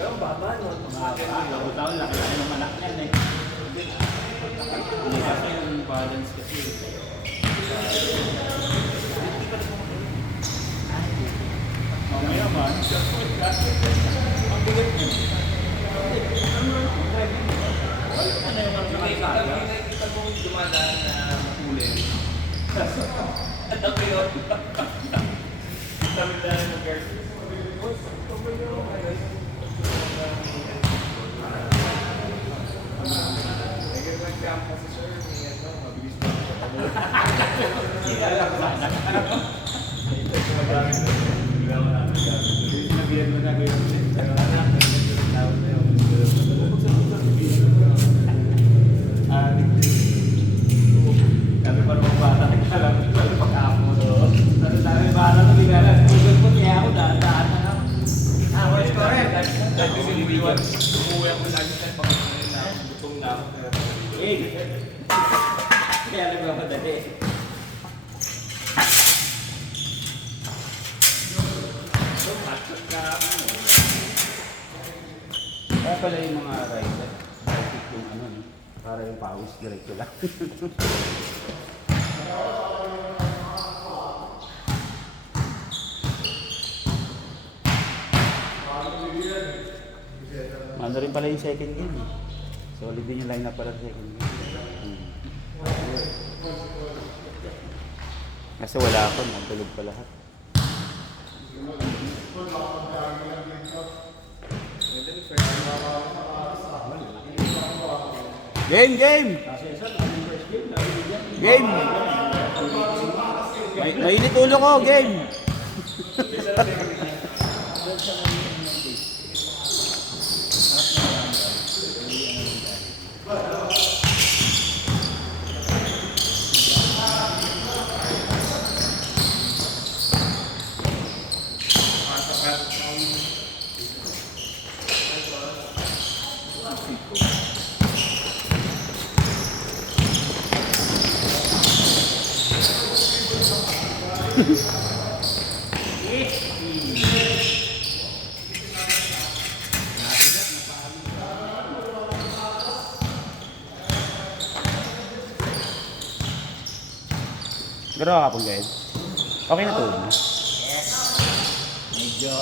Pero baba, no? Taon lang, kaya yung manak yan eh. Hindi kasi yung balance kasi. Mamaya man, ang bigat yun. Ano yung mga nakakaya? Nakikita ko dumadaan na makulay. Ano ko yun? Sabi na ng girls. Nag-camp kasi sir, may ano, mabilis na siya. Alam sana. Ito yung magamit na. Bigla mo natin gamit. Sinabihan mo na kayo. Pero anak, tawag na yun. Kami pa naman bata, nagkalam. Pag-apo. Pero sabi bata na bigla. Google po niya ako, daan na lang. Correct. Dahil kasi umuwi ako lagi sa pagkakaroon na gutom na ako. Kaya nagmamadali. Kaya pala yung mga rider, yung ano, para yung pawis diretso lang. Ano rin pala yung second game eh. Solid din yung line-up pala sa second game. Kasi wala ako, nagtulog pa lahat. Game! Game! Game! Mainit ulo ko, game! Pero ka pong guide. Okay na tulog na? Yes. Medyo.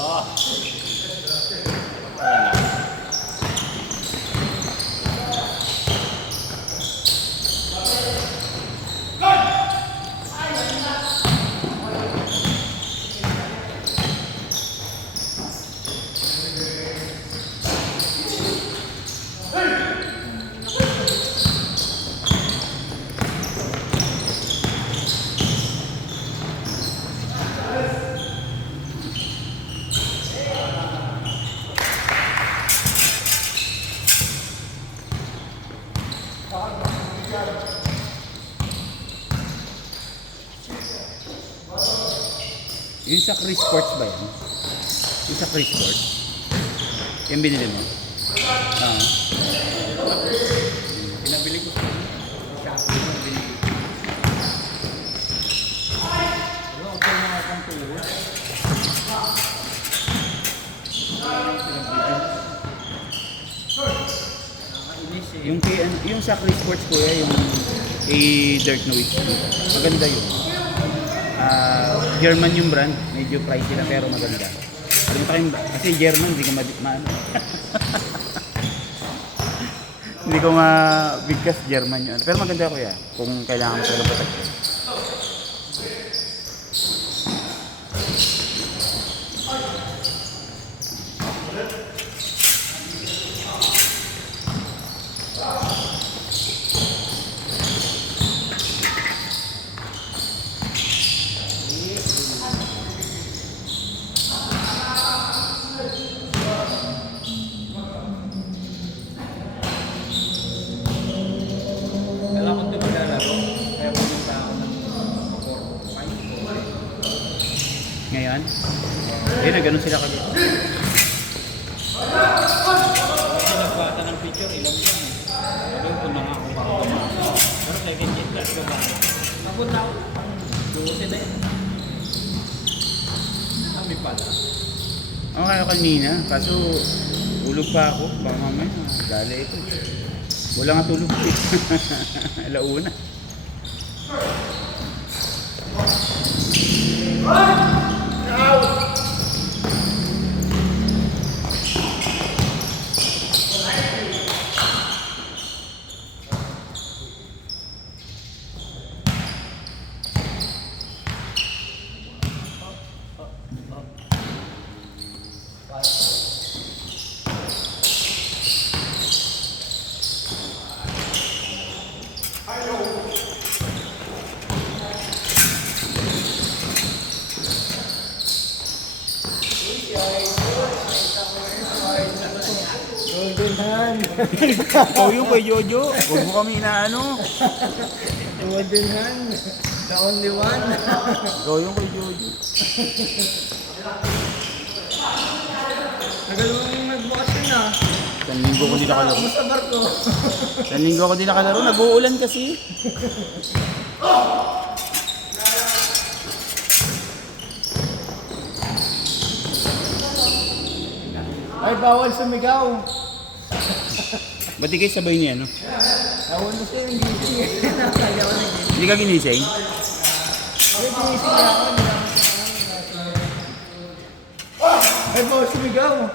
Yung sa Chris Sports ba yan? Yung sa Chris Sports? Yung binili mo? Pinabili ko sa Shopee mo binili. Ano ang mga pang tulo? Yung sa Chris Sports ko yung Dirt Nowitzki. Maganda yun. German yung brand, medyo pricey na pero maganda. Kasi German, hindi ko maano. Hindi ko mabigkas German yun. Pero maganda ko yan, kung kailangan mo talagang protection. Ngayon, na ganun sila kagad. kanina, kaso tulog pa ako. Baka mamaya, dali ito. Wala nga tulog. Alauna. Golden hand. Ikaw yung kay Jojo. Huwag mo kami inaano. Golden hand. The only one. Ikaw yung kay Jojo. Tagal mo yung nagbukasyon na. Isang linggo ko din nakalaro. Sa barko. Isang linggo ko din nakalaro. Nag-uulan kasi. Ay, bawal sumigaw. Ba't di kayo sabay niya, no? Awan mo siya yung gising. Nakakaya ko na gising. Hindi ka ginising? Ay, ginising niya ako. Ay, bawal sumigaw.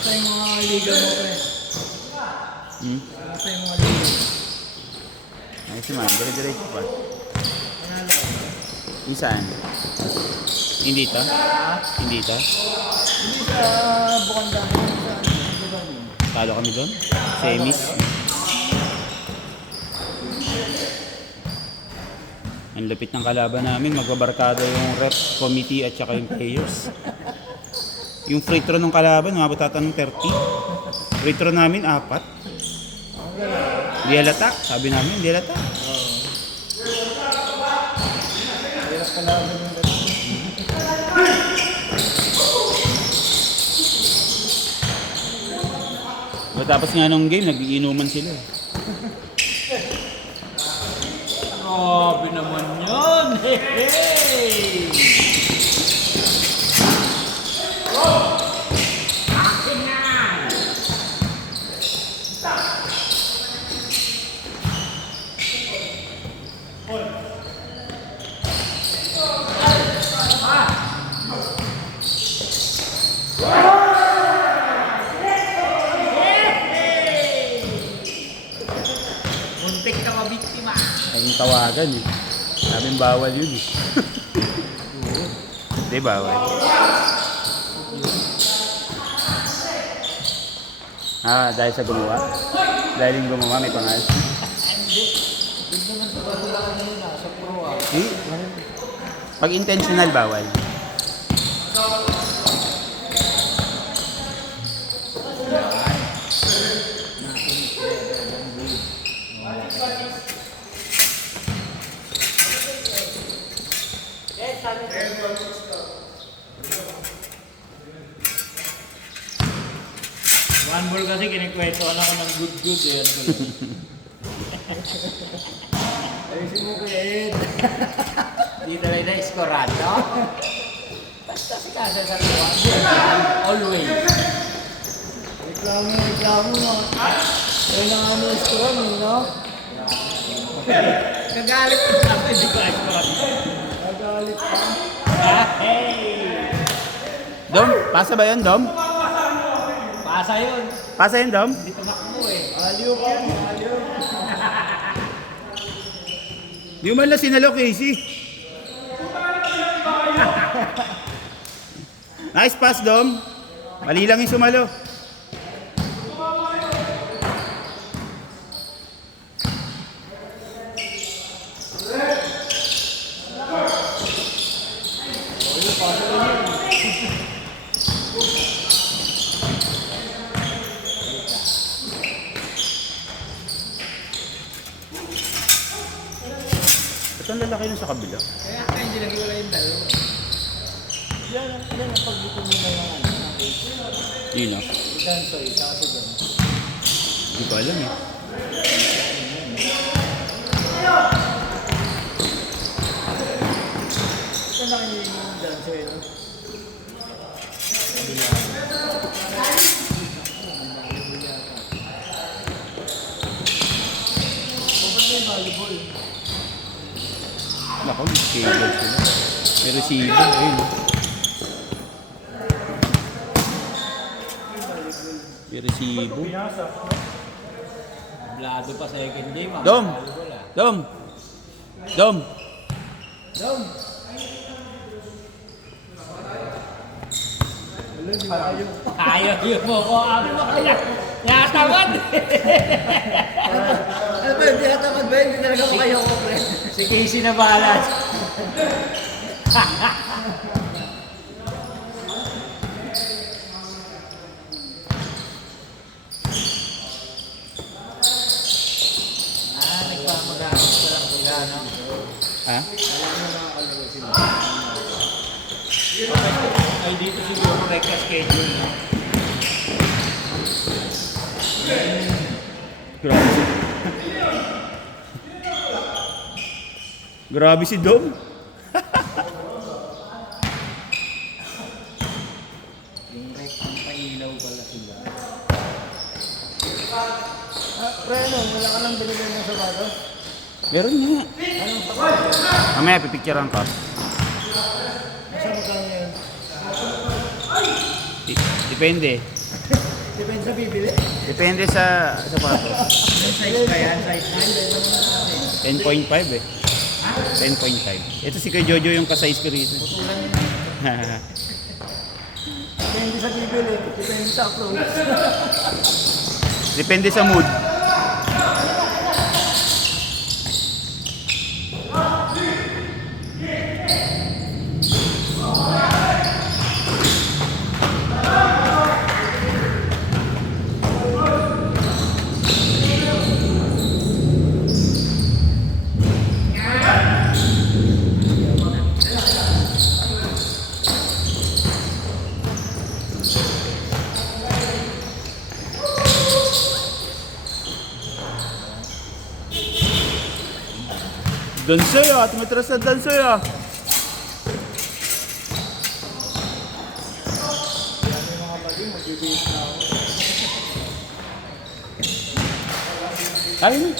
Sa yung mga liga mo, pre. Sa yung mga liga. Ay, si man. Dire-diretso pa. Yung saan? Hindi ito? Hindi ito? Hindi sa Bukanda. Talo kami doon? Semis? Ang lapit ng kalaban namin. Magbabarkada yung rep committee at saka yung players. Yung free throw ng kalaban, umabot ata ng 30. Free throw namin, 4. Di halata. Sabi namin, di halata. Hirap kalaban yung dati. Matapos nga nung game, nag-iinuman sila. Grabe naman yun! Hey! Akin na! Muntik ka mabiktima! Ang tawagan eh. Sabing bawal yun eh. Hindi bawal. Dahil sa gumawa? Dahil yung gumawa may pangalan? Hindi naman sa barula kanina, sa pro ah. Pag intentional bawal. One ball kasi kinikwentuhan ako ng good eh. Ayusin mo kuya Ed. Di talaga na-escorado. Basta si Casa sa luwan. Always. Reklamo mo. Kaya na nga na-escoran eh, no? Nagalit ko sa akin, di ko escoran. Nagalit ka. Hey! Dom, pasa ba yun, Dom? Pasa yun. Pasa yun, Dom? Hindi tumakbo eh. Aliw yun. Aliw. Di mo man lang sinalo, Casey. Nice pass, Dom. Mali lang yung sumalo. Ba't ang lalaki nun sa kabila? Kaya hindi nag-iwala yung dalawa. Yan ang pagbuto mo na yung ano. Yun ah. Dansoy, saka si Don. Hindi ko alam eh. Ito na kayo yung Dansoy, no? Ba't may volleyball? Nako, may cable sila. May receiver. Ayun. May receiver. Blado pa second game. Dom! Dom! Dom! Dom! Wala, di ba kayo? Ayaw yun mo ko. Abi mo kaya. Natamad. Ano ba, hindi natamad ba? Hindi talaga mo kayo ko, pre. Si Casey na bahala. Nagpapagano pa lang sila, no? Ha? Ay, dito siguro correct ka schedule, no? Grabe si... Grabe si Dom. Yung rec ang pailaw pala sila. Pre, ano, wala ka lang binigay ng sapatos? Meron nga. Anong sapatos? Mamaya, pipicturean ka. Saan ka ngayon? Depende. Depende sa bibili. Depende sa sapatos. Anong size ba yan? Size 9? 10.5 eh. 10.5. Ito si Kuya Jojo yung ka-size ko rito. Depende sa bibili. Depende sa approach. Depende sa mood. Dansoy ah, tumatras na Dansoy ah. Ayun.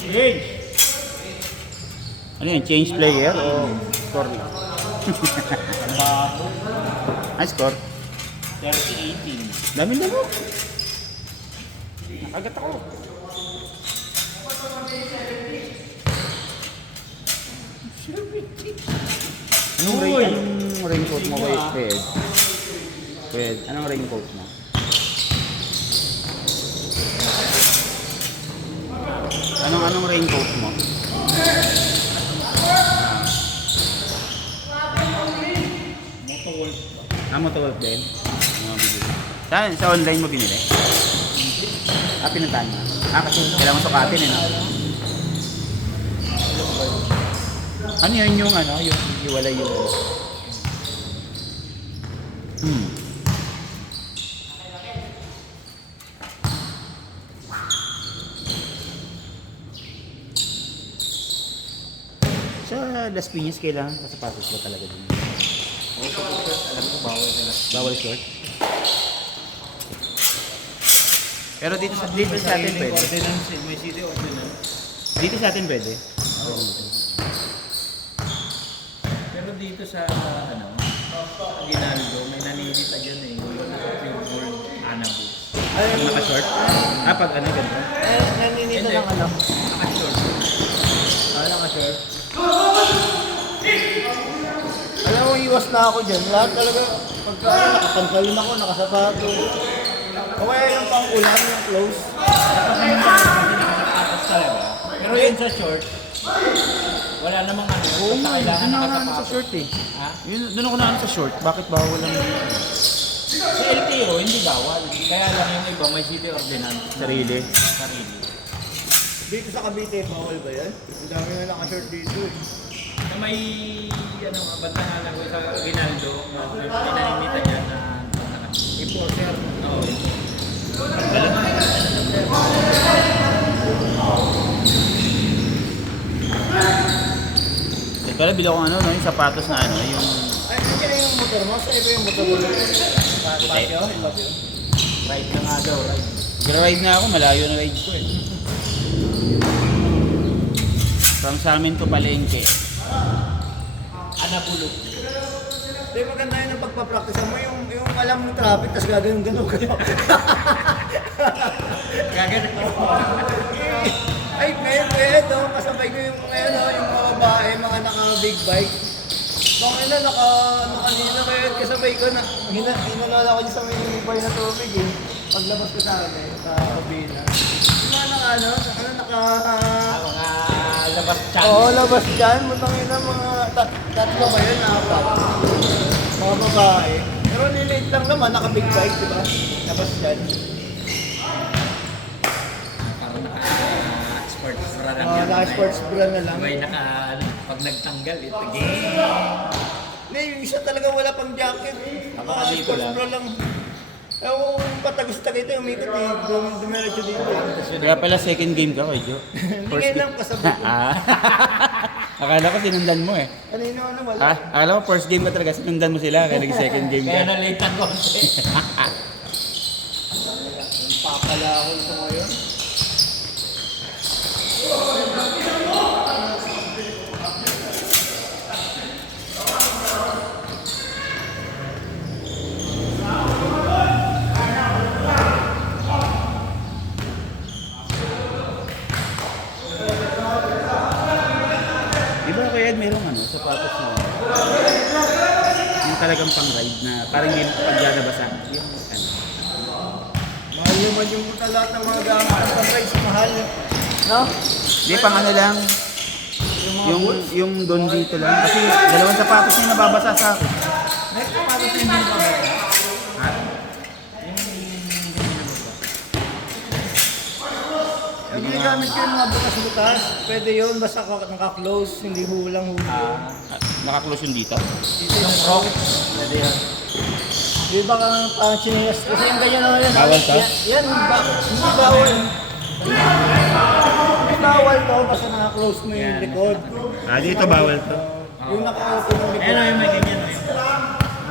Change. Ano yan? Change player o score lang? Ay, score. 30-18. Dami na mo. Nakagat ako. Anong raincoat mo kay Fed? Fed, anong raincoat mo? Anong raincoat mo? Motowolf ba? Motowolf din? Sa online mo binili? Pinuntahan mo? Kasi kailangan sukatin eh, no? Ano yun yung ano, yung iwalay yung... Sa Las Piñas, kailangan kasapatos ba talaga din? Alam ko bawal sila. Bawal short? Pero dito sa atin pwede. Ordinance, may city ordinance. Dito sa atin pwede. Pero dito sa ano, Ginaldo, may naninita dyan eh. Yung nasa pure gold, Anabu. Pag naka-short? Pag ano, ganito? Naninita ng ano? Naka-short. Naka-short. Alam mo, iwas na ako dyan. Lahat talaga, pagka nakapangkalin ako, nakasapato. O kaya yung pang-ulan, yung close. Tapos yung nakasapatos talaga. Pero yun sa short, Wala namang ano. Oo basta nga, kailangan doon ako na sa nakasapatos. short eh. Ha? Doon ako na sa short. Bakit bawal lang Sa LTO, hindi bawal. Kaya lang yung iba, may city ordinance. sarili? Sarili. Dito sa Cavite, bawal ba yan? Ang dami na naka-short dito eh. Na may, ano, banda nga lang sa Rinaldo, may pinanimita niya na Enforcer. Oo. Ito pala, bilo ko ano, no, yung sapatos na ano, yung... Ay, kaya yung motor mo? Sa iba yung motor mo? Patio? Patio? Ride na nga daw, ride. Gra-ride na ako, malayo na ride ko eh. From sa amin to Palengke. Anapulog. Hindi, maganda yun ang pagpapractice mo. Yung alam mo traffic, tapos gagawin kayo. Gagano. Ay, ngayon, ito, kasabay ko yung ngayon, yung mga babae, mga naka-big bike. Baka na, kanina ngayon, kasabay ko na, hinalala ko dyan sa may bar na tubig eh. Paglabas ko sa akin, sa kabina. Yung mga naka, Mga labas chan. Oo, labas dyan. Matangin na mga tatlo ba yun, apat. Mga babae. Pero nilate lang naman, naka-big bike, di ba? Labas dyan. Parang naka-sports bra lang yan. Naka-sports bra na lang. May pag nagtanggal, ito game. Hindi, yung isa talaga wala pang jacket. Naka-dito Naka-sports lang. bra lang. Ewan kung patagos na kita, umikot eh. Dumiretso dito eh. Kaya pala second game ka, Koy Jo. Hindi ngayon lang kasabay ko. Ah. Akala ko sinundan mo eh. Kanino wala. Ha? Akala ko first game ka talaga, sinundan mo sila, kaya nag-second game Kaya ka. na-late ang konti. Yung papala ako ito ngayon. Di ba Kuya Ed, merong ano, sapatos na yung talagang pang-ride na parang yung paglalabasan. Yung ano. Mahal naman yung lahat ng mga gamit ng pang-ride sa mahal. No? Di, pang ano lang, yung doon dito lang. Kasi dalawang sapatos niya nababasa sa akin. Next, para sa hindi ba? Ha? Pag ginagamit ko yung mga butas-butas, pwede yun, basta naka-close, hindi hulang-hula. Nakaklose yung dito? Yung Crocs. Pwede yan. Di ba kang parang chinelas? Kasi yung ganyan naman yan. Bawal to? Yan, hindi bawal. Hindi bawal to, basta naka-close mo yung likod. Ah, dito bawal to. Yung naka-open yung likod. Ayan o yung may ganyan. o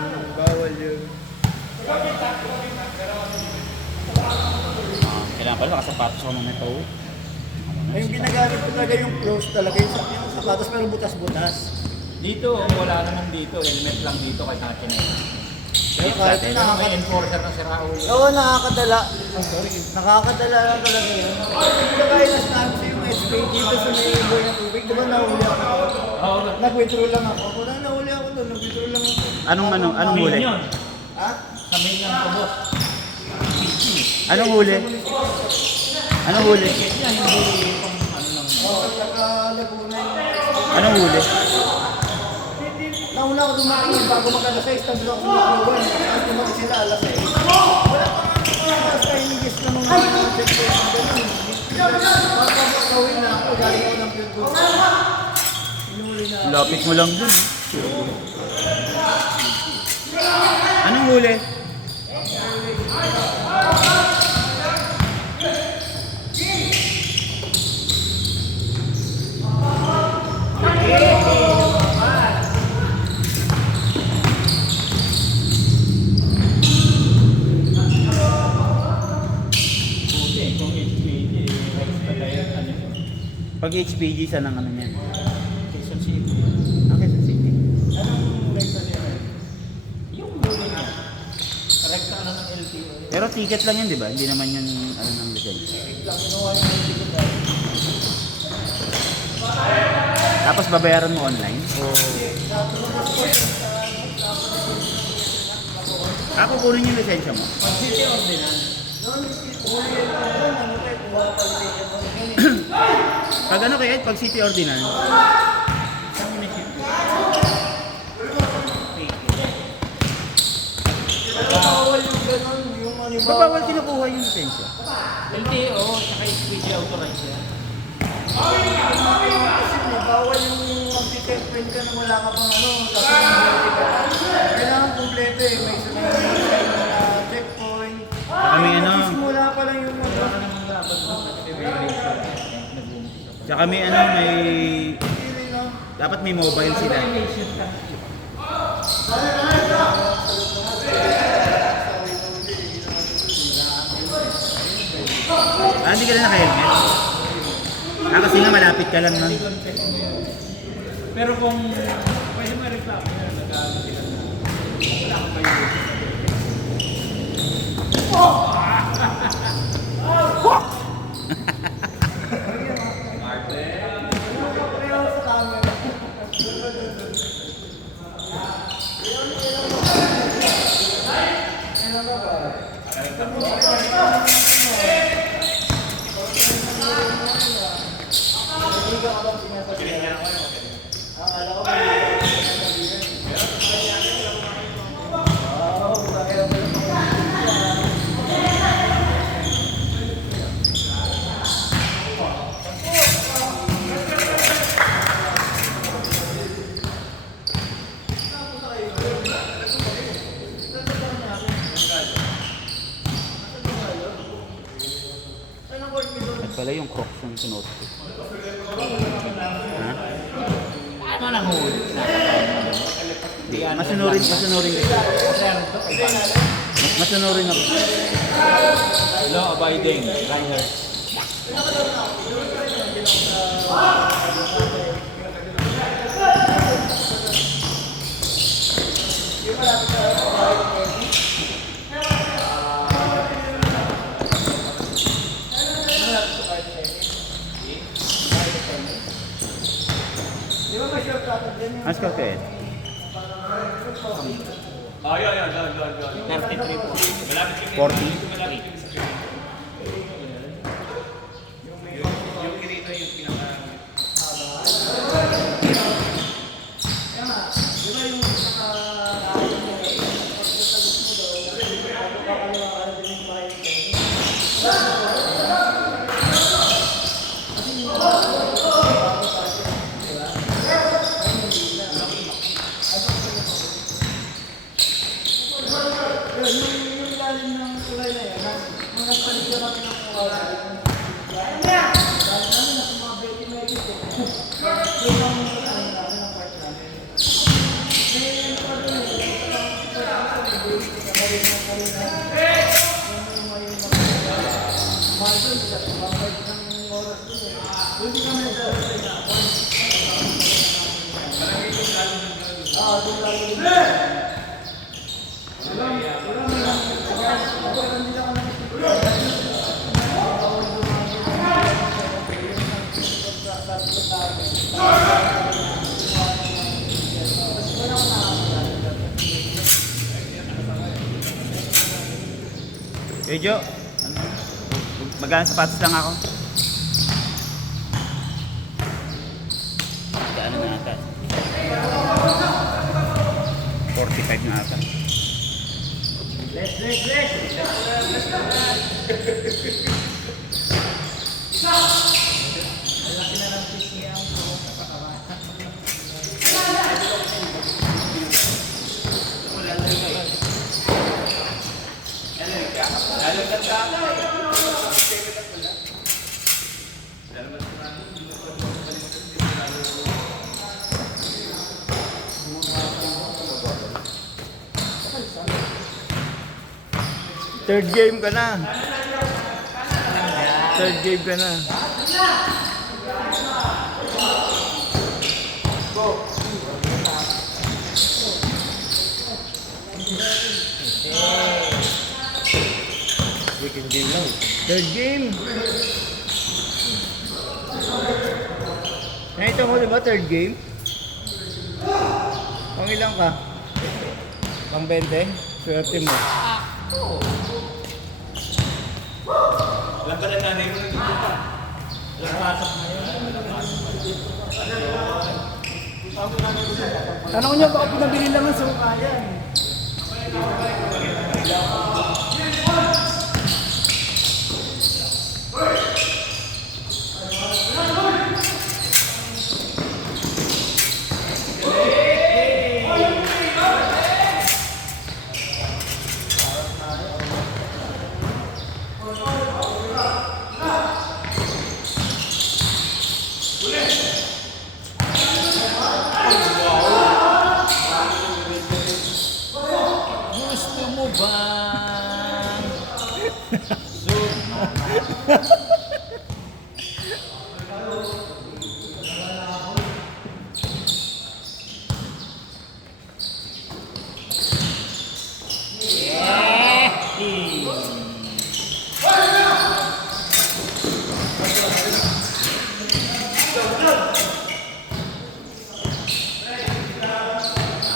yun. Bawal yun. Kailangan pala nakasapatos ako ng ito. Ay, yung ginagamit ko talaga yung close talaga, yung sapatos pero butas-butas. Dito, wala naman dito. Helmet lang dito kahit nakakinay. Pero kahit Pero may enforcer na si Raul. Oo, nakakadala. I'm sorry. Nakakadala lang talaga yun. Hindi na kaya nasabi sa yung SPG dito sa may boy ng tubig. Di ba nahuli ako? Oo. Nag-withdraw lang ako. Wala, nahuli ako doon. Nag-withdraw lang ako. Anong huli? Yun. Ha? Sa main ng kubos. Anong huli? Anong huli? Yan hindi pang ano lang. Oo, taga-Laguna yung... Anong huli? Nauna ako dumating bago mag-alas 6. Tabi ako lumakuha. Tapos dumating sila alas 6. Wala pa nga mga Chinese na mga checkpoint. Pagkakawin na ako, galing ako ng Pure. Inuli na. Lapit mo lang dun. Anong huli? Buti, kung HPG, extra tayo. Ano yun? Pag HPG, saan ang ano niyan? Quezon City. Ah, Quezon City. Anong rekta niya? Yung huli niya. Rekta na ng LTO. Pero ticket lang yan, di ba? Hindi naman yun ano ng lisensya. Tapos babayaran mo online? O... Ako kunin yung lisensya mo. Pag city ordinance, Pag ano kaya, pag city ordinance, Ba't bawal kinukuha yung lisensya? LTO, tsaka squeeze authorize yan. Bawal yung mag-checkpoint ka na wala ka pang ano, tapos hindi ka. Kailangan kompleto eh. May checkpoint. Saka may ano, Simula pa lang yung ano. saka may ano, may... Dapat may mobile sila. Hindi ka na naka-helmet? Kasi nga malapit ka lang nun. Pero kung pwede mo reklamo yan, nag-aaral sila na wala kang violation. At pala yung Crocs yung sinuot ko. Ha? Ano nang huli? Di, masunurin ko. Masunurin ako. Law-abiding riders. Mas ka kayo? Yan. 33 po. 40? Eh, Jo, magkano sapatos lang ako? Ano na ata? 45 na ata. Third game ka na. Third game ka na. Second game lang. Third game. Nakita mo diba third game? Pang ilang ka? Pang 20? Swerte mo. Alam ba na nanay mo nandito pa? Alam pasok na yun. Tanong niyo baka pinabili naman sa mukha yan. bang sumama?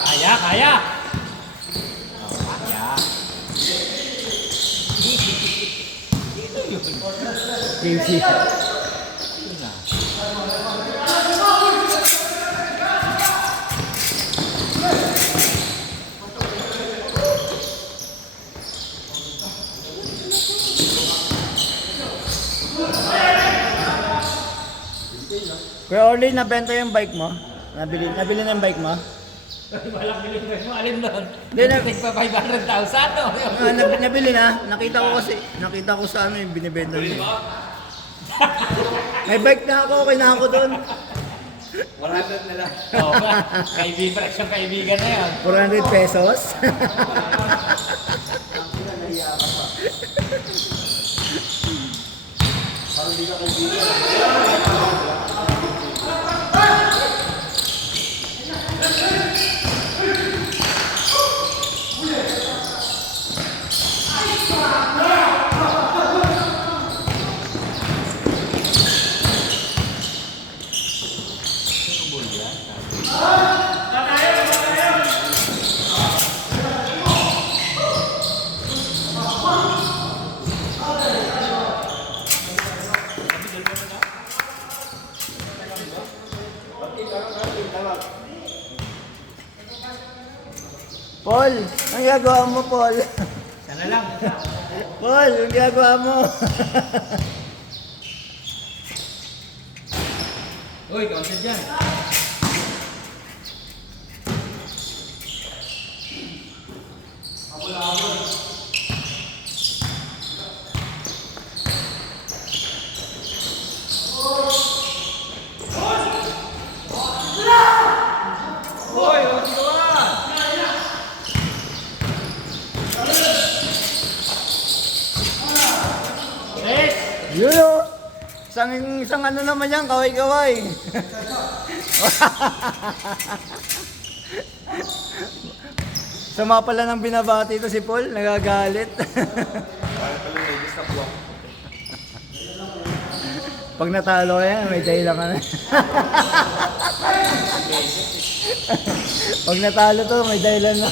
Kaya, kaya. Kaya. Easy. Kuya Orly, nabenta yung bike mo? Nabili na yung bike mo? Walang bilhin mo. Alin doon? Hindi na. Tigpa 500,000 no? Nabili na. Nakita ko sa ano yung binibenta niya. May bike na ako, okay na ako doon. 100 na lang. Oo ba? Kaibigan na yan. 400 pesos. Paul, ang ginagawa mo, Paul? Sana lang. Paul, ang ginagawa mo? Uy, kaunti dyan. Uy, kaunti ka ba? Yes! Yun o. Isang ano naman yan, kaway-kaway. Sama pala ng binabati ito si Paul, nagagalit. Pag natalo ka yan, may dahilan ka na. Pag natalo to, may dahilan na.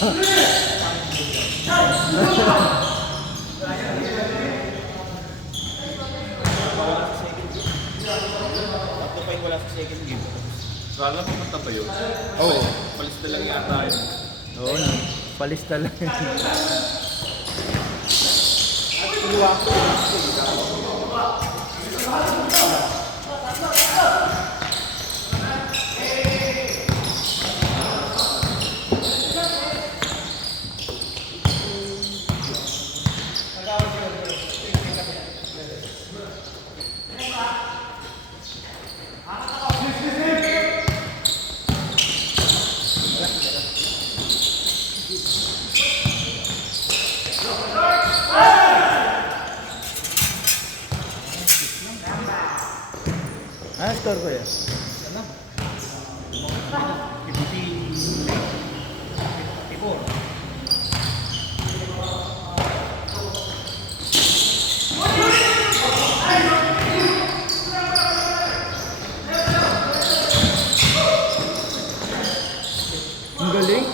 Tatlo pa yung wala sa second game. Sana pumunta pa yun. Oo. Palis na lang yata yun. Oo, palista lang. Ano score ko yan? Ang galing.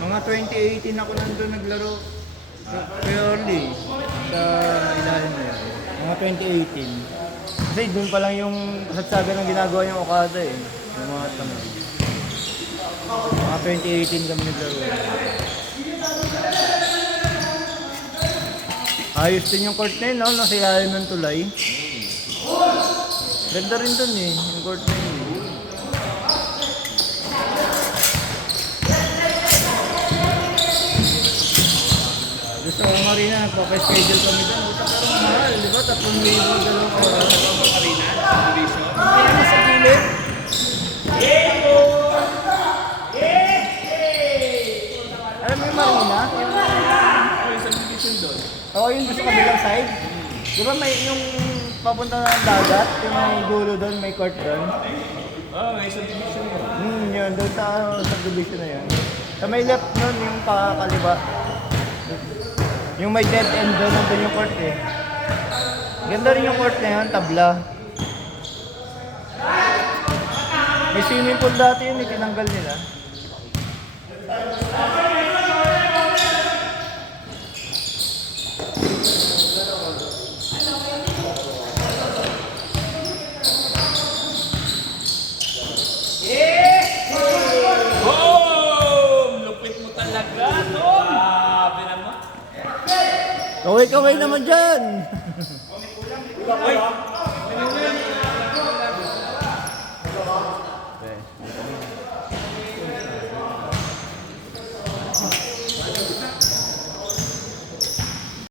Mga 2018 ako nandun naglaro. Purely sa ilalim na yan. Mga 2018. Kasi doon pa lang yung kasagsagan ng ginagawa yung Okada eh. Yung mga tama. Mga 2018 kami naglaro. Ayos din yung court na yun, no? Nasa ilalim ng tulay. Ganda rin dun eh, yung court na yun. Doon sa Marina, nagpapa-schedule kami dun. Pero mahal, di ba? 3,000 dalawang oras. Marina, division. Kaya na sa gilid. Alam mo yung Marina? Oh, isang division doon. Oo, yung doon sa kabilang side. Di ba may yung papunta ng dagat, yung may dulo doon, may court doon? Oh, may isang division doon. Yun, doon sa subdivision na yun. Sa may left nun, yung pakakaliba. Yung may dead end doon, nandun yung court eh. Ganda rin yung court na yun, tabla. May swimming pool dati yun, tinanggal nila. Boom! Lupit mo talaga, Tom! Grabe naman. Kaway-kaway naman dyan! Uy,